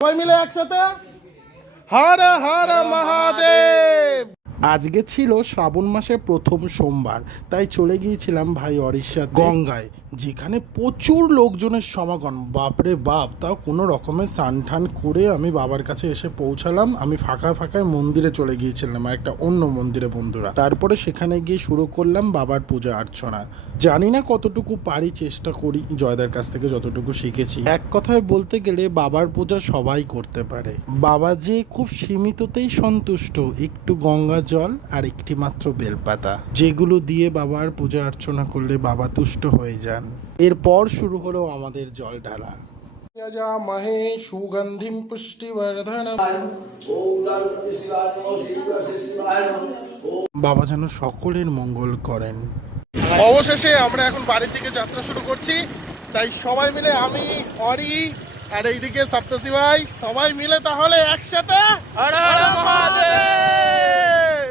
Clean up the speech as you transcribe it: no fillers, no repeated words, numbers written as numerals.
সবাই মিলে একসাথে হর হর মহাদেব। আজকে ছিল শ্রাবণ মাসের প্রথম সোমবার, তাই চলে গিয়েছিলাম ভাই ওড়িশার গঙ্গায়, যেখানে প্রচুর লোকজনের সমাগম। বাপরে বাপ, তাও কোনো রকমের স্নান করে আমি বাবার কাছে এসে পৌঁছালাম। আমি ফাঁকায় মন্দিরে চলে গিয়েছিলাম, একটা অন্য মন্দিরে বন্ধুরা। তারপরে সেখানে গিয়ে শুরু করলাম বাবার পূজা অর্চনা। জানি না কতটুকু পারি, চেষ্টা করি জয়দার কাছ থেকে যতটুকু শিখেছি। এক কথায় বলতে গেলে বাবার পূজা সবাই করতে পারে। বাবা যে খুব সীমিততেই সন্তুষ্ট, একটু গঙ্গা জল আর একটি মাত্র বেলপাতা, যেগুলো দিয়ে বাবার পূজা অর্চনা করলে বাবা তুষ্ট হয়ে যান। এরপর শুরু হলো আমাদের জল ঢালা। মহে সুগন্ধিম পুষ্টিবর্ধন। বাবা যেন সকলের মঙ্গল করেন। অবশেষে আমরা এখন বাড়ির দিকে যাত্রা শুরু করছি। তাই সবাই মিলে, আমি অরি আর এইদিকে সপ্তশী ভাই, সবাই মিলে তাহলে একসাথে